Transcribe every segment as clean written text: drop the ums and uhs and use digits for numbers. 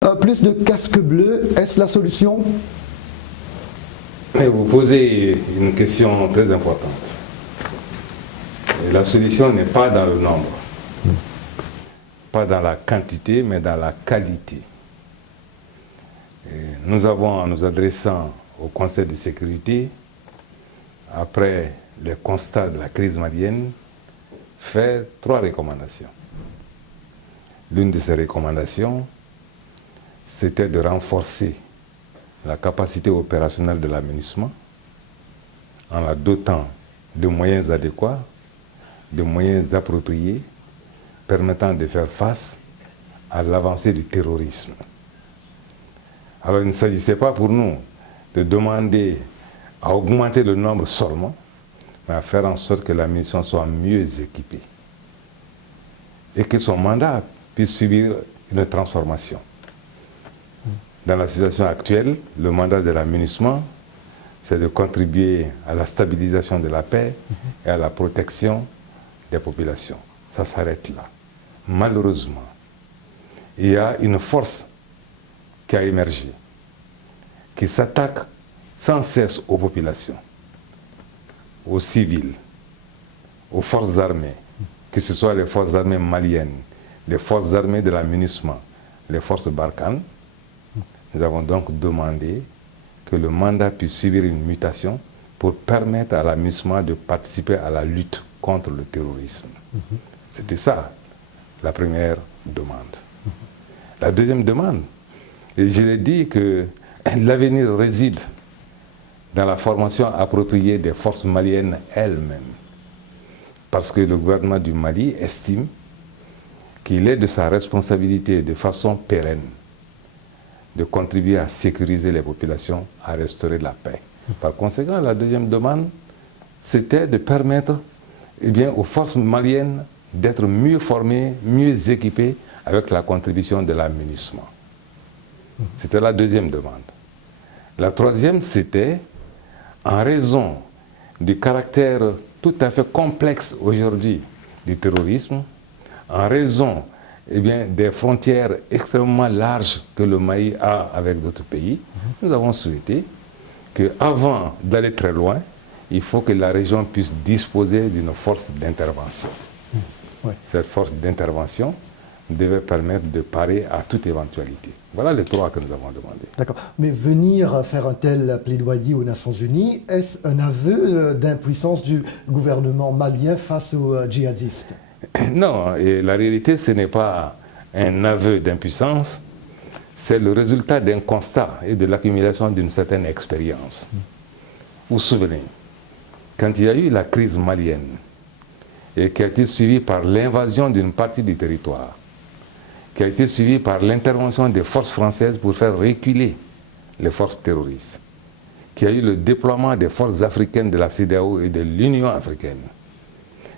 Plus de casques bleus, est-ce la solution? Vous posez une question très importante. Et la solution n'est pas dans le nombre, pas dans la quantité, mais dans la qualité. Et nous avons, en nous adressant au Conseil de sécurité, après le constat de la crise malienne, fait 3 recommandations. L'une de ces recommandations, c'était de renforcer la capacité opérationnelle de l'aménagement en la dotant de moyens adéquats, de moyens appropriés, permettant de faire face à l'avancée du terrorisme. Alors il ne s'agissait pas pour nous de demander à augmenter le nombre seulement, mais à faire en sorte que la mission soit mieux équipée et que son mandat puisse subir une transformation. Dans la situation actuelle, le mandat de l'aménagement, c'est de contribuer à la stabilisation de la paix et à la protection des populations. Ça s'arrête là. Malheureusement, il y a une force qui a émergé, qui s'attaque sans cesse aux populations, aux civils, aux forces armées, que ce soit les forces armées maliennes, les forces armées de l'aménagement, les forces Barkhane. Nous avons donc demandé que le mandat puisse subir une mutation pour permettre à l'aménagement de participer à la lutte contre le terrorisme. C'était ça, la première demande. La deuxième demande, et je l'ai dit que l'avenir réside dans la formation appropriée des forces maliennes elles-mêmes. Parce que le gouvernement du Mali estime qu'il est de sa responsabilité de façon pérenne de contribuer à sécuriser les populations, à restaurer la paix. Par conséquent, la deuxième demande, c'était de permettre aux forces maliennes d'être mieux formées, mieux équipées avec la contribution de l'aménagement. C'était la deuxième demande. La troisième, c'était, en raison du caractère tout à fait complexe aujourd'hui du terrorisme, en raison des frontières extrêmement larges que le Mali a avec d'autres pays, nous avons souhaité qu'avant d'aller très loin, il faut que la région puisse disposer d'une force d'intervention. Cette force d'intervention devait permettre de parer à toute éventualité. Voilà les 3 que nous avons demandé. D'accord. Mais venir faire un tel plaidoyer aux Nations Unies, est-ce un aveu d'impuissance du gouvernement malien face aux djihadistes? Non, et la réalité, ce n'est pas un aveu d'impuissance, c'est le résultat d'un constat et de l'accumulation d'une certaine expérience. Vous vous souvenez, quand il y a eu la crise malienne, et qui a été suivie par l'invasion d'une partie du territoire, qui a été suivie par l'intervention des forces françaises pour faire reculer les forces terroristes, qui a eu le déploiement des forces africaines de la CEDEAO et de l'Union africaine,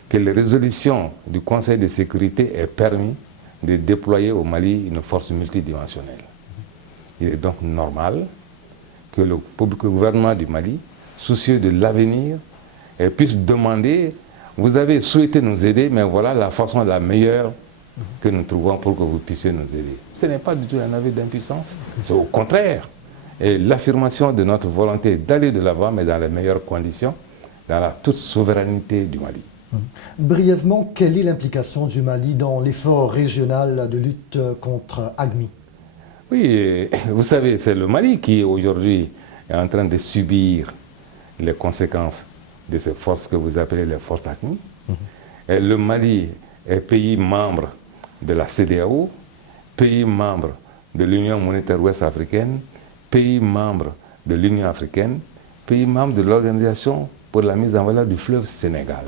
que les résolutions du Conseil de sécurité aient permis de déployer au Mali une force multidimensionnelle. Il est donc normal que le gouvernement du Mali, soucieux de l'avenir, puisse demander: vous avez souhaité nous aider, mais voilà la façon la meilleure que nous trouvons pour que vous puissiez nous aider. Ce n'est pas du tout un aveu d'impuissance, c'est au contraire l'affirmation de notre volonté d'aller de l'avant, mais dans les meilleures conditions, dans la toute souveraineté du Mali. Brièvement, quelle est l'implication du Mali dans l'effort régional de lutte contre AQMI? Oui, vous savez, c'est le Mali qui aujourd'hui est en train de subir les conséquences de ces forces que vous appelez les forces AQMI. Et le Mali est pays membre de la CEDEAO, pays membre de l'Union monétaire ouest-africaine, pays membre de l'Union africaine, pays membre de l'Organisation pour la mise en valeur du fleuve Sénégal.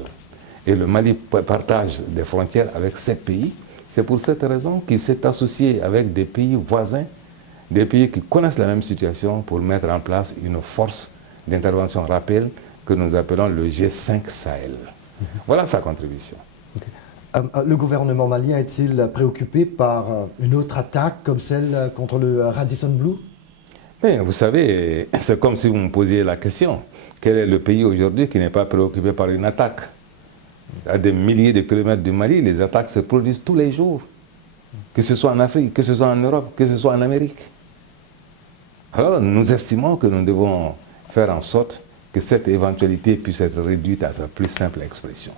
Et le Mali partage des frontières avec 7 pays. C'est pour cette raison qu'il s'est associé avec des pays voisins, des pays qui connaissent la même situation pour mettre en place une force d'intervention rapide que nous appelons le G5 Sahel. Voilà sa contribution. Le gouvernement malien est-il préoccupé par une autre attaque comme celle contre le Radisson Blu? Mais vous savez, c'est comme si vous me posiez la question. Quel est le pays aujourd'hui qui n'est pas préoccupé par une attaque? À des milliers de kilomètres du Mali, les attaques se produisent tous les jours. que ce soit en Afrique, que ce soit en Europe, que ce soit en Amérique. Alors nous estimons que nous devons faire en sorte que cette éventualité puisse être réduite à sa plus simple expression.